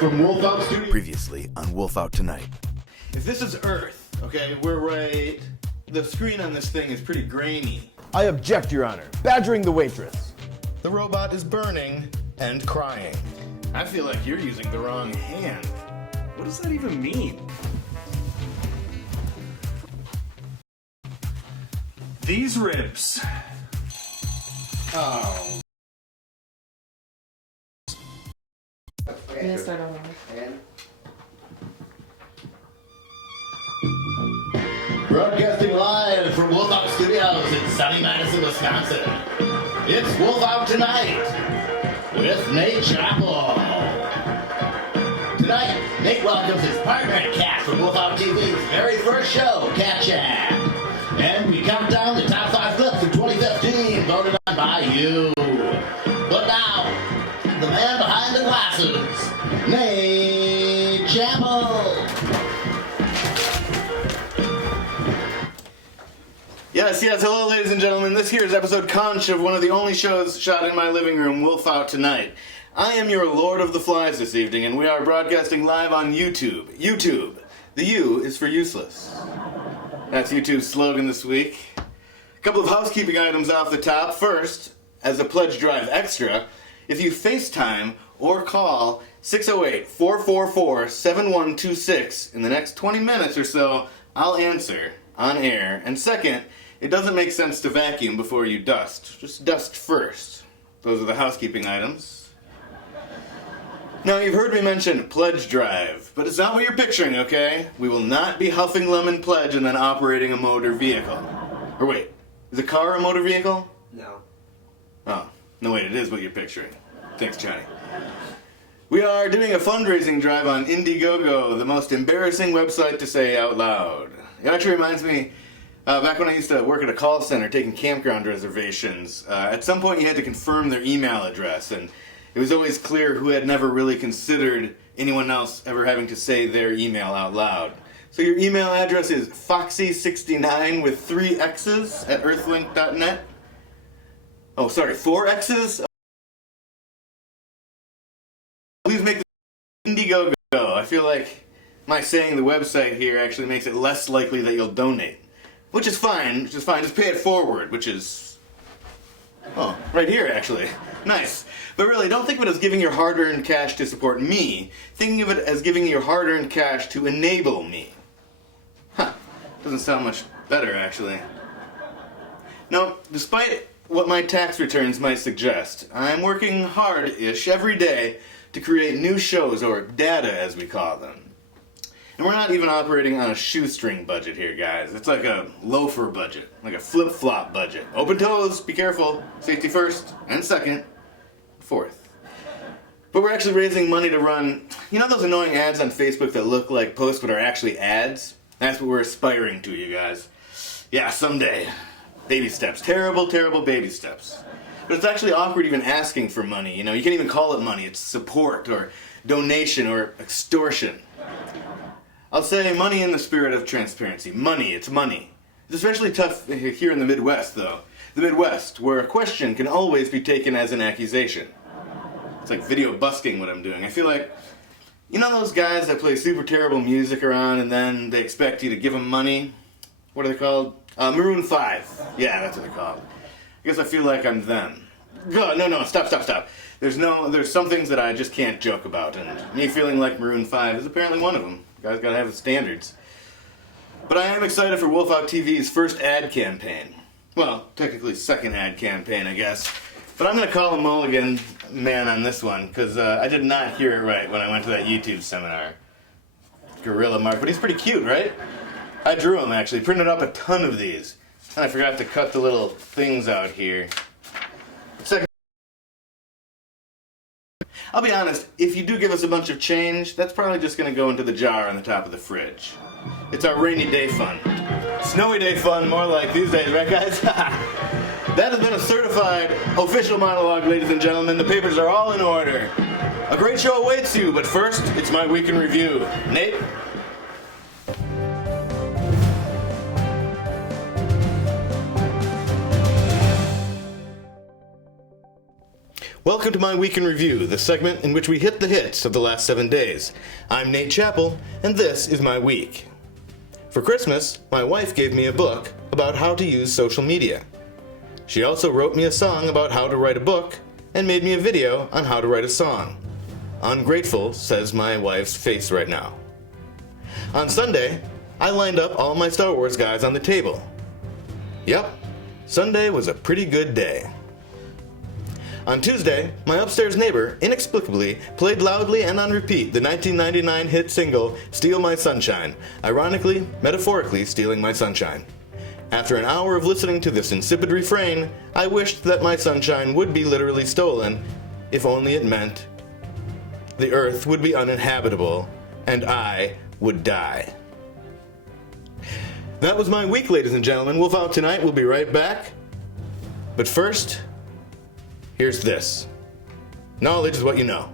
from Wolfout Studio. Previously on Wolfout Tonight. If this is Earth, okay, we're right. The screen on this thing is pretty grainy. I object, Your Honor. Badgering the waitress. The robot is burning and crying. I feel like you're using the wrong hand. What does that even mean? These ribs. Oh. I'm gonna start over. Broadcasting live from Wolfout Studios in sunny Madison, Wisconsin. It's Wolfout Tonight with Nate Chappell. Tonight, Nate welcomes his partner Cat from Wolfout TV's very first show, Cat Chat. And we count down the top 5 clips of 2015 voted on by you. But now, the man behind the glasses, Nate Chappell. Yes, hello ladies and gentlemen. This here is episode Conch of one of the only shows shot in my living room, Wolfout Tonight. I am your Lord of the Flies this evening, and we are broadcasting live on YouTube. YouTube. The U is for useless. That's YouTube's slogan this week. A couple of housekeeping items off the top. First, as a pledge drive extra, if you FaceTime or call 608-444-7126 in the next 20 minutes or so, I'll answer on air. And second, it doesn't make sense to vacuum before you dust. Just dust first. Those are the housekeeping items. Now, you've heard me mention pledge drive, but it's not what you're picturing, okay? We will not be huffing lemon pledge and then operating a motor vehicle. Or wait, is a car a motor vehicle? No. Oh, no wait, it is what you're picturing. Thanks, Johnny. We are doing a fundraising drive on Indiegogo, the most embarrassing website to say out loud. It actually reminds me, back when I used to work at a call center taking campground reservations, at some point you had to confirm their email address, and it was always clear who had never really considered anyone else ever having to say their email out loud. So your email address is foxy69 with 3 X's at earthlink.net. Oh, sorry, 4 X's? Please make the Indiegogo go. I feel like my saying the website here actually makes it less likely that you'll donate. Which is fine, Just pay it forward, which is... oh, right here, actually. Nice. But really, don't think of it as giving your hard-earned cash to support me. Think of it as giving your hard-earned cash to enable me. Huh. Doesn't sound much better, actually. Now, despite what my tax returns might suggest, I'm working hard-ish every day to create new shows, or data as we call them. And we're not even operating on a shoestring budget here, guys. It's like a loafer budget, like a flip-flop budget. Open toes, be careful. Safety first, and second, fourth. But we're actually raising money to run, you know those annoying ads on Facebook that look like posts but are actually ads? That's what we're aspiring to, you guys. Yeah, someday. Baby steps. Terrible, terrible baby steps. But it's actually awkward even asking for money. You know, you can't even call it money. It's support, or donation, or extortion. I'll say money in the spirit of transparency. Money, it's money. It's especially tough here in the Midwest, though. The Midwest, where a question can always be taken as an accusation. It's like video busking what I'm doing. I feel like, you know those guys that play super terrible music around and then they expect you to give them money? What are they called? Maroon 5. Yeah, that's what they're called. I guess I feel like I'm them. No, stop. There's some things that I just can't joke about, and me feeling like Maroon 5 is apparently one of them. You guys gotta have the standards. But I am excited for Wolfout TV's first ad campaign. Well, technically second ad campaign, I guess. But I'm gonna call a mulligan man on this one, because I did not hear it right when I went to that YouTube seminar. Gorilla Mark, but he's pretty cute, right? I drew him, actually. Printed up a ton of these. And I forgot to cut the little things out here. Second. I'll be honest, if you do give us a bunch of change, that's probably just going to go into the jar on the top of the fridge. It's our rainy day fund. Snowy day fund, more like these days, right guys? That has been a certified official monologue, ladies and gentlemen. The papers are all in order. A great show awaits you, but first, it's my week in review. Nate? Welcome to my Week in Review, the segment in which we hit the hits of the last 7 days. I'm Nate Chappell, and this is my week. For Christmas, my wife gave me a book about how to use social media. She also wrote me a song about how to write a book, and made me a video on how to write a song. Ungrateful, says my wife's face right now. On Sunday, I lined up all my Star Wars guys on the table. Yep, Sunday was a pretty good day. On Tuesday, my upstairs neighbor inexplicably played loudly and on repeat the 1999 hit single Steal My Sunshine, ironically, metaphorically stealing my sunshine. After an hour of listening to this insipid refrain, I wished that my sunshine would be literally stolen, if only it meant the earth would be uninhabitable and I would die. That was my week, ladies and gentlemen. Wolfout Tonight will be right back. But first, here's this. Knowledge is what you know.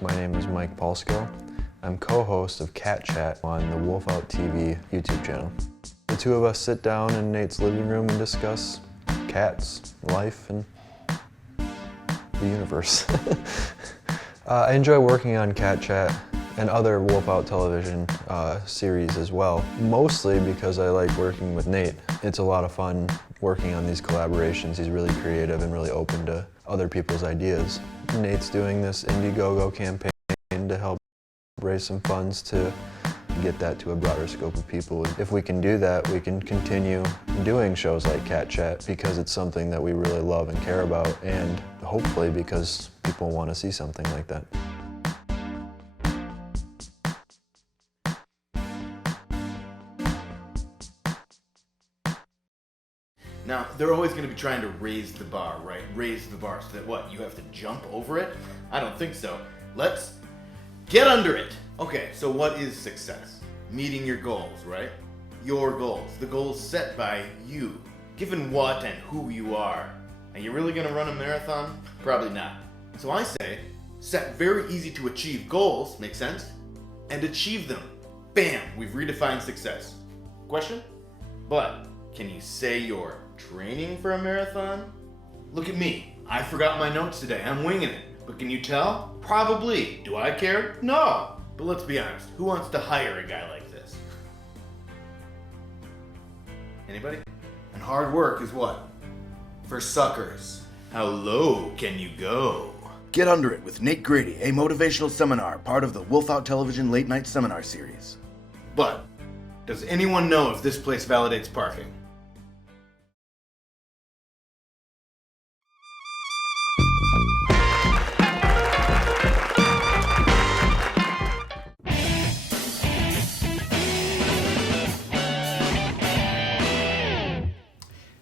My name is Mike Palzkill. I'm co-host of Cat Chat on the WolfoutTV YouTube channel. The two of us sit down in Nate's living room and discuss cats, life, and the universe. I enjoy working on Cat Chat and other Wolfout television series as well, mostly because I like working with Nate. It's a lot of fun working on these collaborations. He's really creative and really open to other people's ideas. Nate's doing this Indiegogo campaign to help raise some funds to get that to a broader scope of people. If we can do that, we can continue doing shows like Cat Chat because it's something that we really love and care about, and hopefully because people want to see something like that. Now, they're always going to be trying to raise the bar, right? Raise the bar so that what? You have to jump over it? I don't think so. Let's get under it. Okay, so what is success? Meeting your goals, right? Your goals. The goals set by you. Given what and who you are. Are you really going to run a marathon? Probably not. So I say, set very easy to achieve goals, make sense? And achieve them. Bam! We've redefined success. Question? But, can you say you're training for a marathon? Look at me. I forgot my notes today. I'm winging it. But can you tell? Probably. Do I care? No. But let's be honest. Who wants to hire a guy like this? Anybody? And hard work is what? For suckers. How low can you go? Get Under It with Nate Grady, a motivational seminar, part of the Wolfout Television Late Night Seminar Series. But, does anyone know if this place validates parking?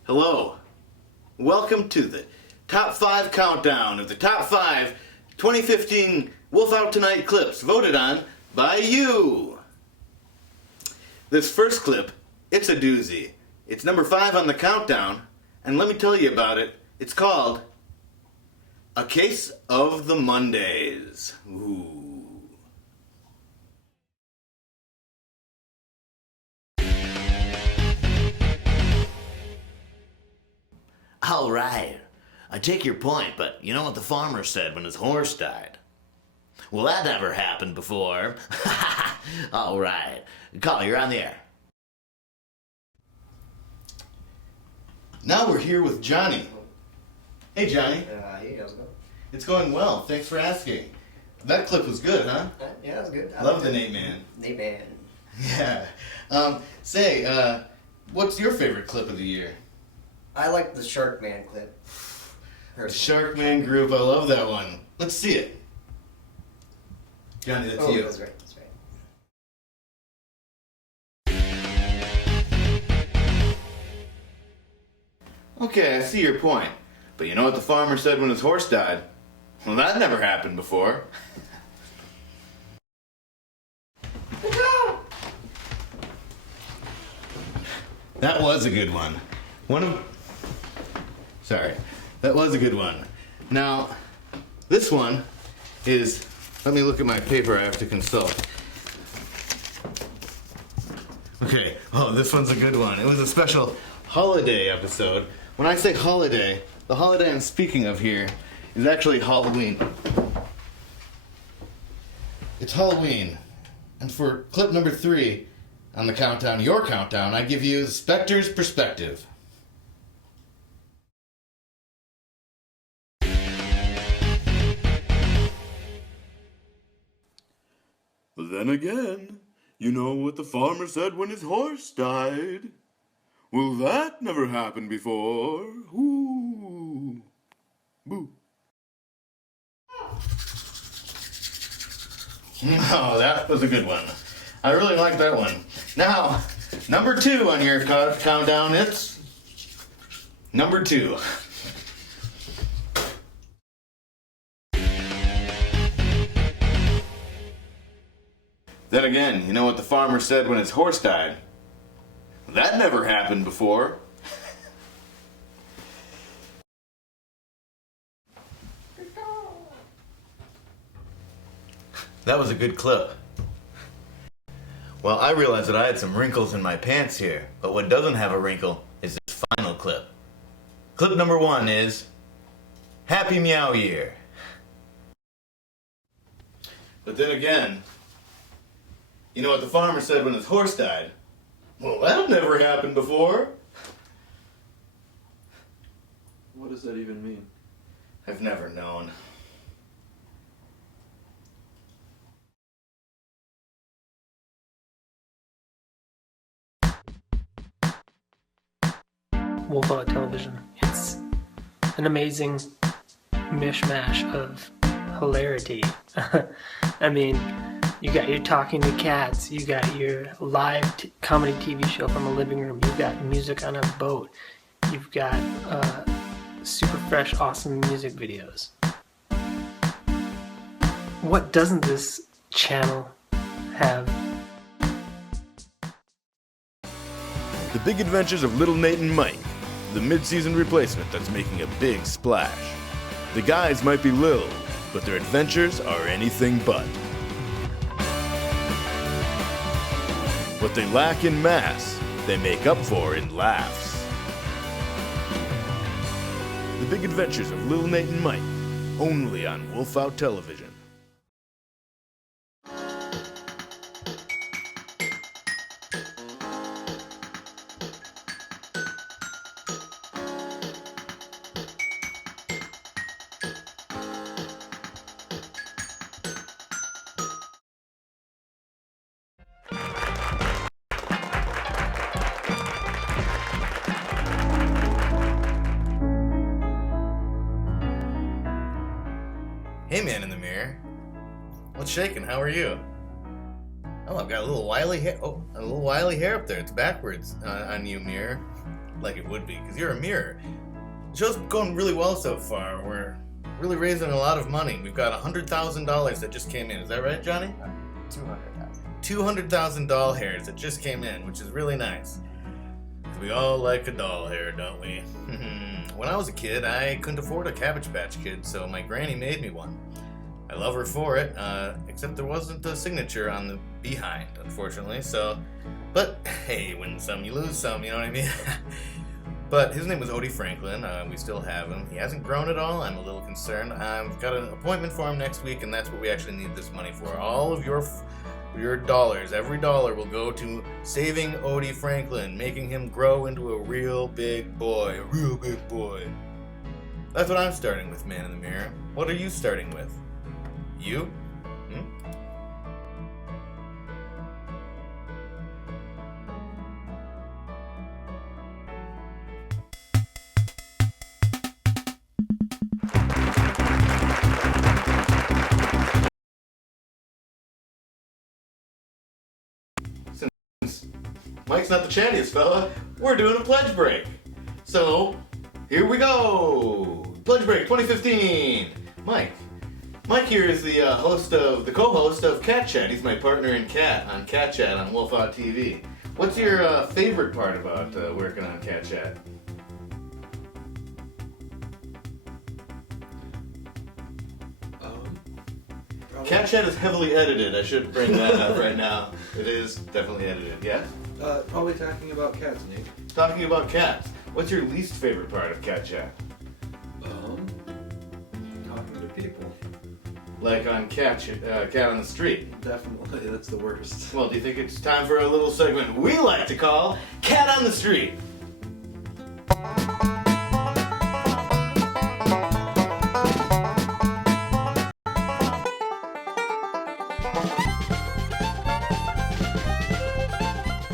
Hello. Welcome to the Top 5 Countdown of the Top 5 2015 Wolfout Tonight clips voted on by you. This first clip, it's a doozy. It's number 5 on the countdown, and let me tell you about it. It's called A Case of the Mondays. Ooh. All right. I take your point, but you know what the farmer said when his horse died? Well, that never happened before. All right. Call, you're on the air. Now we're here with Johnny. Hey, Johnny. Hey, how's it going? It's going well. Thanks for asking. That clip was good, huh? Yeah, that's good. Love the Nate Man. Nate Man. Yeah. Say, what's your favorite clip of the year? I like the Shark Man clip. The Shark Man group. I love that one. Let's see it. Johnny, that's you. That's right. That's right. Okay, I see your point. But you know what the farmer said when his horse died? Well, that never happened before. That was a good one. Sorry. That was a good one. Now, this one is, let me look at my paper I have to consult. Okay, oh, this one's a good one. It was a special holiday episode. When I say holiday, the holiday I'm speaking of here is actually Halloween. It's Halloween. And for clip number 3 on the countdown, your countdown, I give you the Spectre's perspective. Then again, you know what the farmer said when his horse died? Well, that never happened before. Ooh. Boo. Oh, that was a good one. I really like that one. Now, number 2 on your countdown, it's number 2. Then again, you know what the farmer said when his horse died? That never happened before. That was a good clip. Well, I realized that I had some wrinkles in my pants here, but what doesn't have a wrinkle is this final clip. Clip number 1 is Happy Meow Year. But then again, you know what the farmer said when his horse died? Well, that never happened before. What does that even mean? I've never known. Wolfout Television. It's an amazing mishmash of hilarity. I mean, you got your talking to cats, you got your live comedy TV show from a living room, you've got music on a boat, you've got super fresh, awesome music videos. What doesn't this channel have? The Big Adventures of Little Nate and Mike, the mid-season replacement that's making a big splash. The guys might be little, but their adventures are anything but. What they lack in mass, they make up for in laughs. The Big Adventures of Little Nate and Mike, only on Wolfout Television. Hey, man in the mirror. What's shaking? How are you? Oh, I've got a little wily hair. Oh, a little wily hair up there. It's backwards on you, mirror. Like it would be, because you're a mirror. The show's going really well so far. We're really raising a lot of money. We've got $100,000 that just came in. Is that right, Johnny? 200,000. 200,000 doll hairs that just came in, which is really nice. We all like a doll hair, don't we? When I was a kid, I couldn't afford a Cabbage Patch Kid, so my granny made me one. I love her for it, except there wasn't a signature on the behind, unfortunately, so... But, hey, you win some, you lose some, you know what I mean? But his name was Odie Franklin. We still have him. He hasn't grown at all. I'm a little concerned. I've got an appointment for him next week, and that's what we actually need this money for. All of your dollars, every dollar will go to saving Odie Franklin, making him grow into a real big boy. A real big boy. That's what I'm starting with, man in the mirror. What are you starting with? You? Mike's not the chattiest fella. We're doing a pledge break. So, here we go. Pledge break 2015. Mike here is the co-host of Cat Chat. He's my partner in Cat on Cat Chat on Wolfout TV. What's your favorite part about working on Cat Chat? Cat Chat is heavily edited. I should bring that up right now. It is definitely edited. Yeah. Probably talking about cats, Nate. Talking about cats. What's your least favorite part of Cat Chat? Talking to people. Like on Cat on the Street. Definitely, that's the worst. Well, do you think it's time for a little segment we like to call Cat on the Street?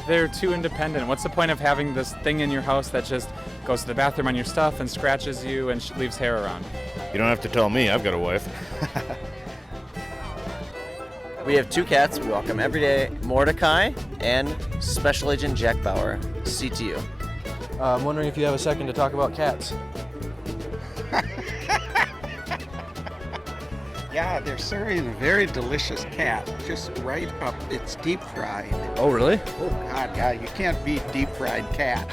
They're too independent. What's the point of having this thing in your house that just goes to the bathroom on your stuff and scratches you and leaves hair around? You don't have to tell me. I've got a wife. We have 2 cats. We walk them every day. Mordecai and Special Agent Jack Bauer, CTU. I'm wondering if you have a second to talk about cats. Yeah, they're serving a very delicious cat, just right up. It's deep fried. Oh, really? Oh, God, yeah, you can't beat deep fried cat.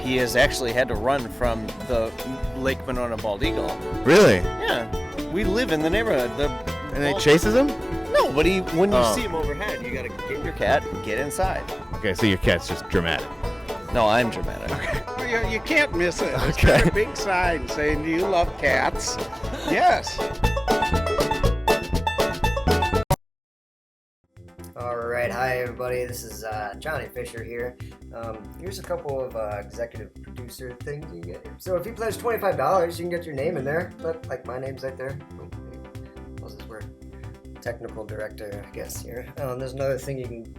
He has actually had to run from the Lake Monona Bald Eagle. Really? Yeah, we live in the neighborhood. And it chases him? No, but when you see him overhead, you gotta get your cat and get inside. Okay, so your cat's just dramatic. No, I'm dramatic. Well, you can't miss it. It's got a big sign saying, "Do you love cats?" Yes. Alright, hi everybody, this is Johnny Fisher here. Here's a couple of executive producer things you can get. So if you pledge $25, you can get your name in there. Look, like my name's right there. Oh, how's this work? Technical director, I guess, here. There's another thing you can...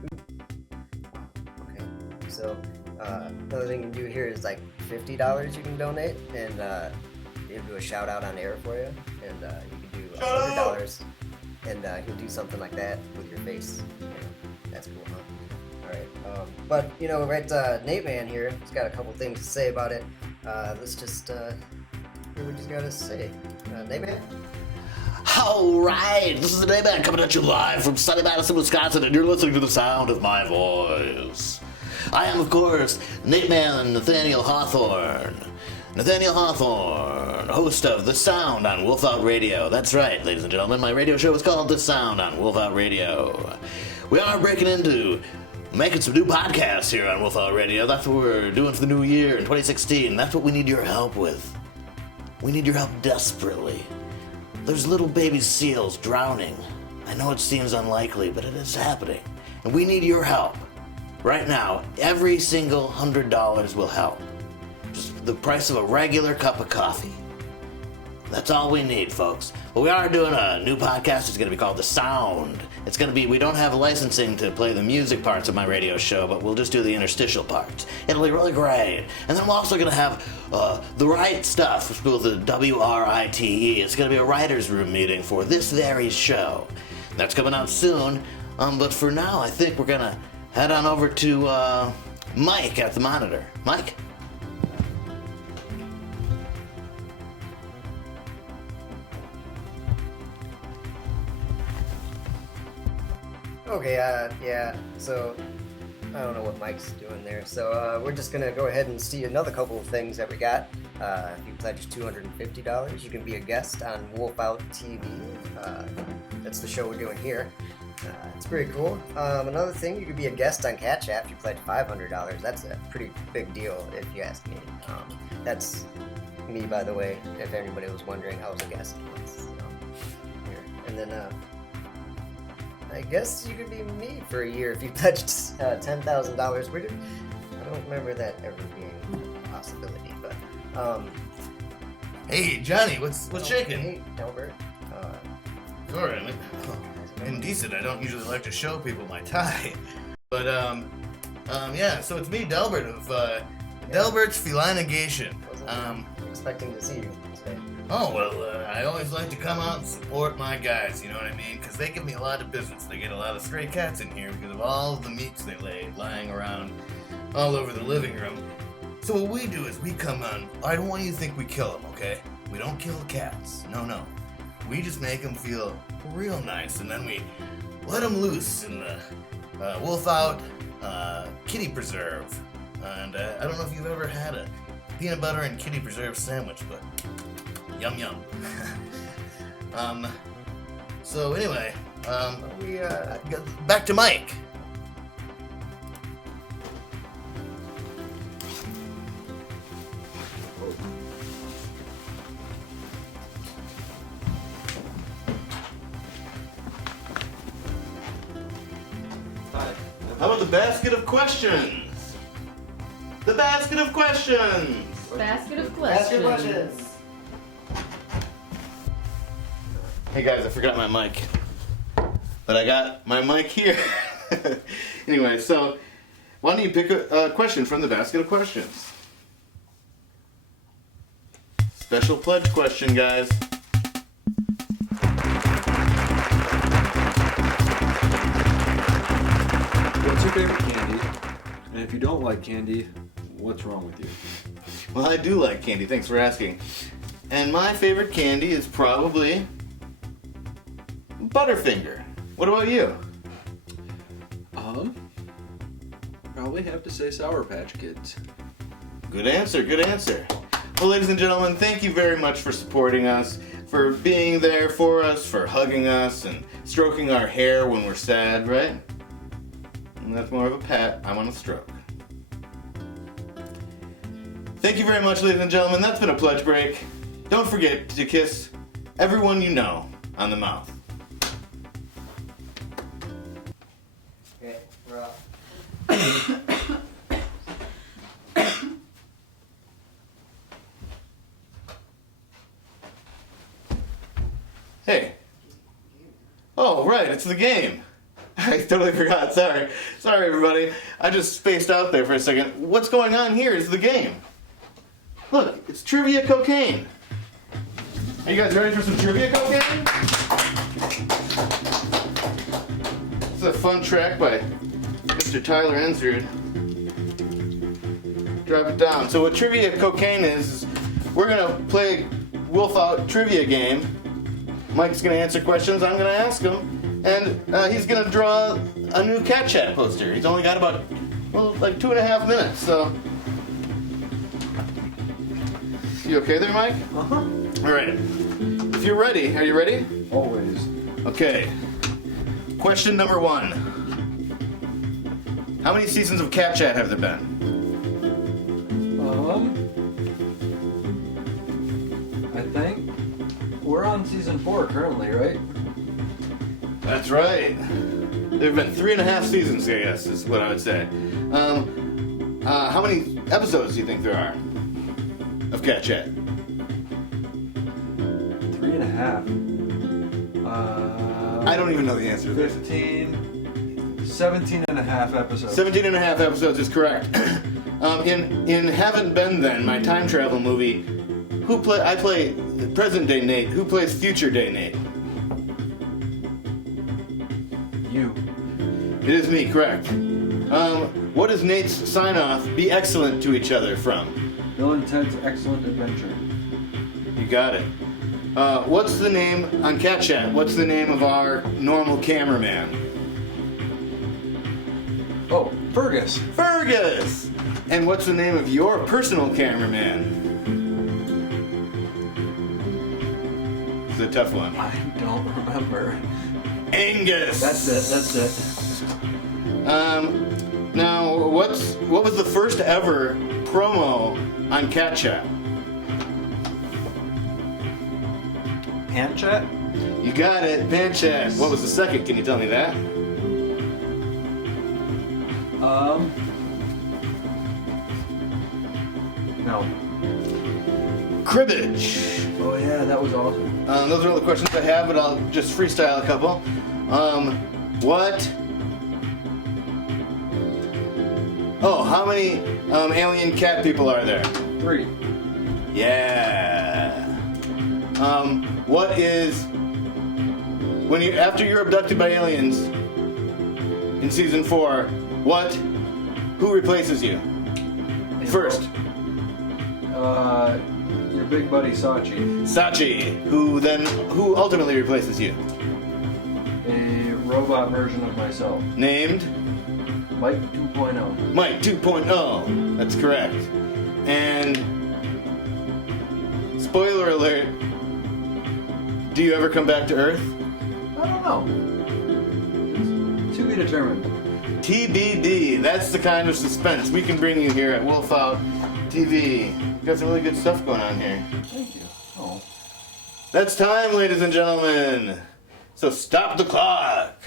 Okay, so another thing you can do here is like $50 you can donate, and he'll do a shout out on air for you. And you can do $100. And he'll do something like that with your face. You know, that's cool, huh? Alright, but, you know, right, Nate Man here, he's got a couple things to say about it. Let's just, hear what he's got to say. Nate Man? Alright, this is the Nate Man coming at you live from sunny Madison, Wisconsin, and you're listening to the sound of my voice. I am, of course, Nate Man Nathaniel Hawthorne. Nathaniel Hawthorne, host of The Sound on Wolfout Radio. That's right, ladies and gentlemen, my radio show is called The Sound on Wolfout Radio. We are breaking into making some new podcasts here on Wolfout Radio. That's what we're doing for the new year in 2016. That's what we need your help with. We need your help desperately. There's little baby seals drowning. I know it seems unlikely, but it is happening. And we need your help. Right now, every single $100 will help. Just the price of a regular cup of coffee. That's all we need, folks. But we are doing a new podcast. It's going to be called The Sound. It's going to be, we don't have licensing to play the music parts of my radio show, but we'll just do the interstitial parts. It'll be really great. And then I'm also going to have The Right Stuff, which is the WRITE. It's going to be a writer's room meeting for this very show. That's coming out soon. But for now, I think we're going to head on over to Mike at the monitor. Mike? Okay, yeah, so I don't know what Mike's doing there. So we're just gonna go ahead and see another couple of things that we got. If you pledge $250, you can be a guest on Wolfout TV. That's the show we're doing here. It's pretty cool. Another thing, you could be a guest on Cat Chat if you pledge $500. That's a pretty big deal, if you ask me. That's me, by the way, if anybody was wondering. I was a guest once. Here. And then, I guess you could be me for a year if you pledged $10,000. I don't remember that ever being a possibility, but Hey, Johnny, what's shaking? Hey, Delbert. Sorry, I'm indecent. I don't usually like to show people my tie. But, yeah, so it's me, Delbert, of Delbert's Felinigation. Wasn't expecting to see you today. Oh, well, I always like to come out and support my guys, you know what I mean? Because they give me a lot of business. They get a lot of stray cats in here because of all of the meats they lay lying around all over the living room. So what we do is we come on. I don't want you to think we kill them, okay? We don't kill the cats. No. We just make them feel real nice, and then we let them loose in the Wolfout Kitty Preserve. And I don't know if you've ever had a peanut butter and kitty preserve sandwich, but yum yum. So anyway, back to Mike. How about the basket of questions? The basket of questions! Basket of Basket questions. of questions. Hey guys, I forgot my mic. But I got my mic here. Anyway, so why don't you pick a question from the basket of questions? Special pledge question, guys. What's your favorite candy? And if you don't like candy, what's wrong with you? Well, I do like candy, thanks for asking. And my favorite candy is probably Butterfinger. What about you? Probably have to say Sour Patch Kids. Good answer, good answer. Well, ladies and gentlemen, thank you very much for supporting us, for being there for us, for hugging us and stroking our hair when we're sad, right? And that's more of a pat. I want a stroke. Thank you very much, ladies and gentlemen. That's been a pledge break. Don't forget to kiss everyone you know on the mouth. Okay, we're off. Hey. Oh, right, it's the game. I totally forgot. Sorry, everybody. I just spaced out there for a second. What's going on here is the game. Look, it's Trivia Cocaine. Are you guys ready for some Trivia Cocaine? It's a fun track by Mr. Tyler Ensrud. Drop it down. So what Trivia Cocaine is we're going to play Wolfout trivia game. Mike's going to answer questions I'm going to ask him. And he's going to draw a new Cat Chat poster. He's only got about, well, like 2.5 minutes, so. You okay there, Mike? Uh-huh. All right. If you're ready, are you ready? Always. Okay. Question number 1. How many seasons of Cat Chat have there been? I think we're on season 4 currently, right? That's right. There have been 3.5 seasons, I guess, is what I would say. How many episodes do you think there are of Cat Chat? 3.5. I don't even know the answer to this. 17.5 episodes. 17.5 episodes is correct. In Haven't Been Then, my time travel movie, I play present day Nate. Who plays future day Nate? You. It is me, correct. What is Nate's sign-off, be excellent to each other, from? Bill and Ted's Excellent Adventure. You got it. What's the name, on Cat Chat, what's the name of our normal cameraman? Oh, Fergus. Fergus! And what's the name of your personal cameraman? It's a tough one. I don't remember. Angus! That's it. Now, what was the first ever promo on Cat Chat? Pant Chat? You got it, Pant Chat. What was the second? Can you tell me that? No. Cribbage. Oh yeah, that was awesome. Those are all the questions I have, but I'll just freestyle a couple. How many alien cat people are there? 3. Yeah. What is after you're abducted by aliens in season 4? Who replaces you first? Your big buddy Sachi. Sachi, who ultimately replaces you? A robot version of myself. Named? Mike 2.0. Mike 2.0. That's correct. And spoiler alert, do you ever come back to Earth? I don't know. It's to be determined. TBD. That's the kind of suspense we can bring you here at Wolfout TV. We've got some really good stuff going on here. Thank you. Oh. That's time, ladies and gentlemen. So stop the clock.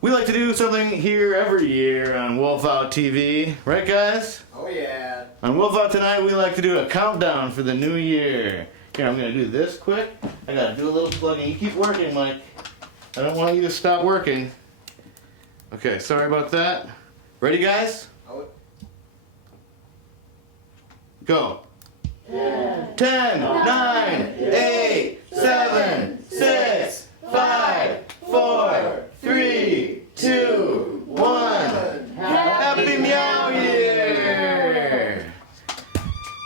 We like to do something here every year on Wolfout TV. Right, guys? Oh, yeah. On Wolfout Tonight, we like to do a countdown for the new year. Here, I'm going to do this quick. I got to do a little plugging. You keep working, Mike. I don't want you to stop working. Okay, sorry about that. Ready, guys? Go. 10, 9, 8, 7, 6, 5, 4, 3, 2, 1. Happy Meow Year!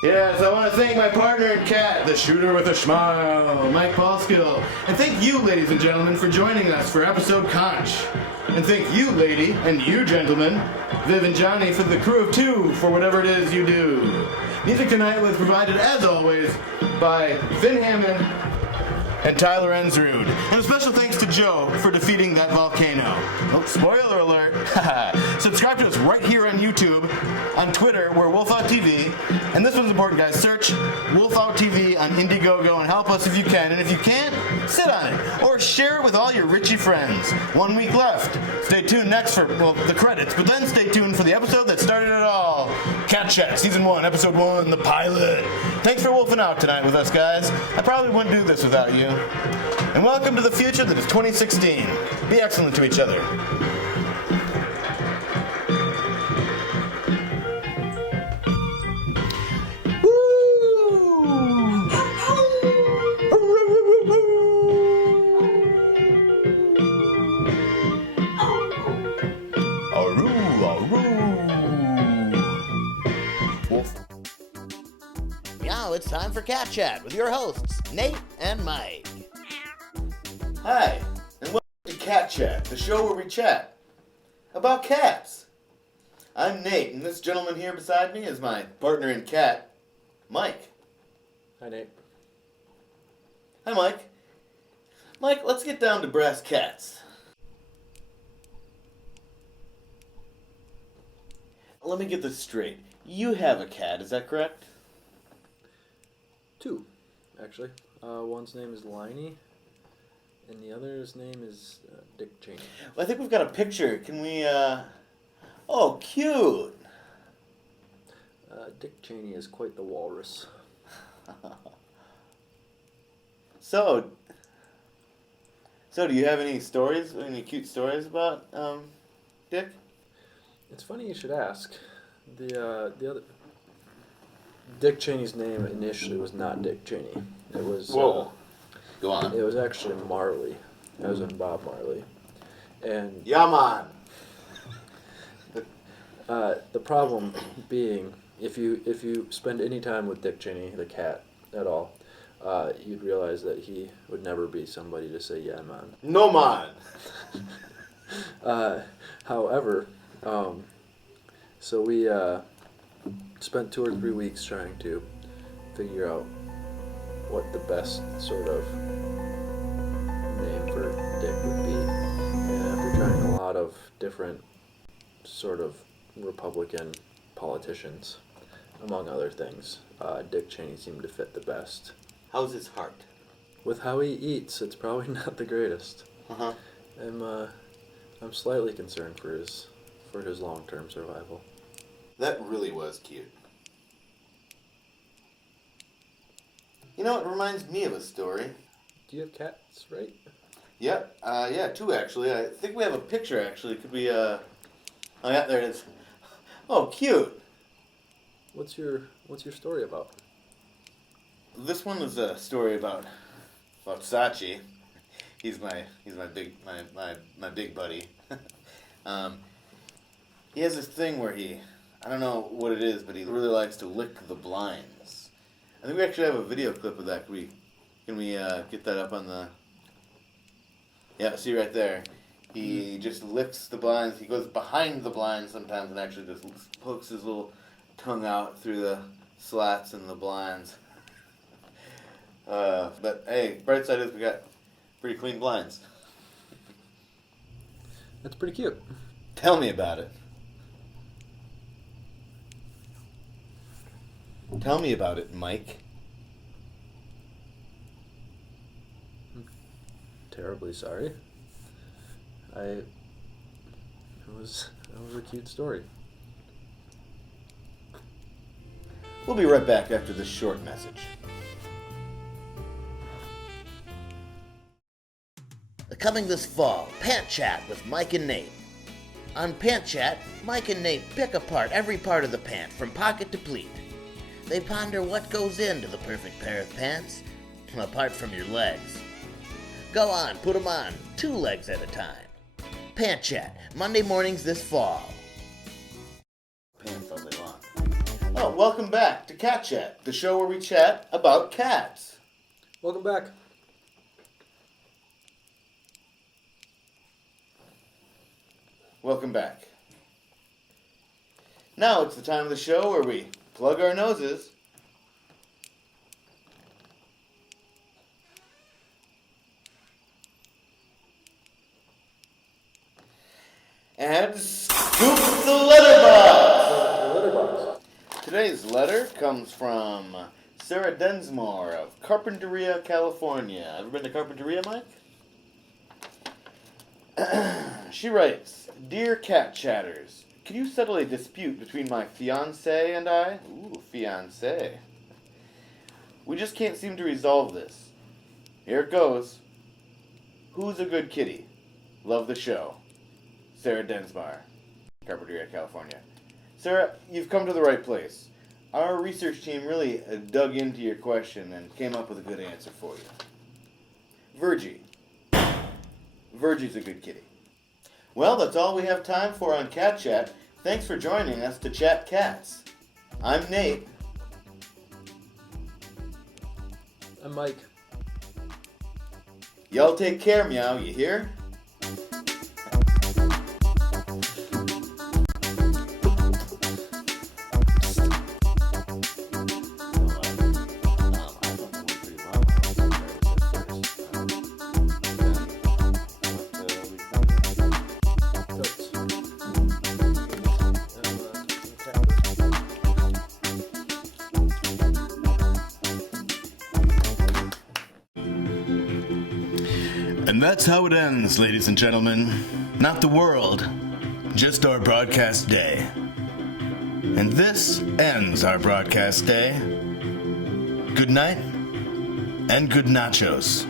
Yes, I want to thank my partner in Cat, the shooter with a smile, Mike Palzkill. And thank you, ladies and gentlemen, for joining us for episode Conch. And thank you, lady, and you, gentlemen, Viv and Johnny, for the crew of two for whatever it is you do. Music tonight was provided, as always, by Finn Hammond and Tyler Ensrud. And a special thanks to Joe for defeating that volcano. Oh, spoiler alert. Subscribe to us right here on YouTube, on Twitter, we're Wolfout TV. And this one's important, guys. Search Wolfout TV on Indiegogo and help us if you can. And if you can't, sit on it. Or share it with all your Richie friends. 1 week left. Stay tuned next for, well, the credits. But then stay tuned for the episode that started it all. Cat Chat, Season 1, Episode 1, the pilot. Thanks for wolfing out tonight with us, guys. I probably wouldn't do this without you. And welcome to the future that is 2016. Be excellent to each other. Now it's time for Cat Chat with your hosts, Nate and Mike. Hi, and welcome to Cat Chat, the show where we chat about cats. I'm Nate, and this gentleman here beside me is my partner in cat, Mike. Hi, Nate. Hi, Mike. Mike, let's get down to brass cats. Let me get this straight. You have a cat, is that correct? Two, actually. One's name is Liney, and the other's name is Dick Cheney. Well, I think we've got a picture. Can we, Oh, cute! Dick Cheney is quite the walrus. So do you have any stories, any cute stories about, Dick? It's funny you should ask. The other... Dick Cheney's name initially was not Dick Cheney. It was... Whoa. Go on. It was actually Marley, as in Bob Marley. And... Yeah, man! The problem being, if you spend any time with Dick Cheney, the cat, at all, you'd realize that he would never be somebody to say, yeah, man. No, man! However, so we spent 2 or 3 weeks trying to figure out what the best sort of name for Dick would be. And after trying a lot of different sort of Republican politicians, among other things, Dick Cheney seemed to fit the best. How's his heart? With how he eats, it's probably not the greatest. Uh-huh. I'm slightly concerned for his long-term survival. That really was cute. You know, it reminds me of a story. Do you have cats, right? Yep. Yeah, 2 actually. I think we have a picture actually. Could we, Oh yeah, there it is. Oh, cute. What's your story about? This one is a story about Sachi. He's my big buddy. He has this thing where I don't know what it is, but he really likes to lick the blinds. I think we actually have a video clip of that. Can we get that up on the... Yeah, see right there. He just licks the blinds. He goes behind the blinds sometimes and actually just pokes his little tongue out through the slats in the blinds. But hey, bright side is we got Pretty clean blinds. That's pretty cute. Tell me about it. Tell me about it, Mike. Terribly sorry. That was a cute story. We'll be right back after this short message. Coming this fall, Pant Chat with Mike and Nate. On Pant Chat, Mike and Nate pick apart every part of the pant from pocket to pleat. They ponder what goes into the perfect pair of pants, apart from your legs. Go on, put 'em on, 2 legs at a time. Pant Chat, Monday mornings this fall. Pants all day long. Oh, welcome back to Cat Chat, the show where we chat about cats. Welcome back. Welcome back. Now it's the time of the show where we plug our noses and scoop the letterbox. Today's letter comes from Sarah Densmore of Carpinteria, California. Ever been to Carpinteria, Mike? She writes, Dear Cat Chatters, can you settle a dispute between my fiancé and I? Ooh, fiancé. We just can't seem to resolve this. Here it goes. Who's a good kitty? Love the show. Sarah Densmore, Carpinteria, California. Sarah, you've come to the right place. Our research team really dug into your question and came up with a good answer for you. Virgie. Virgie's a good kitty. Well, that's all we have time for on Cat Chat. Thanks for joining us to chat cats. I'm Nate. I'm Mike. Y'all take care, meow, you hear? And that's how it ends, ladies and gentlemen. Not the world, just our broadcast day. And this ends our broadcast day. Good night and good nachos.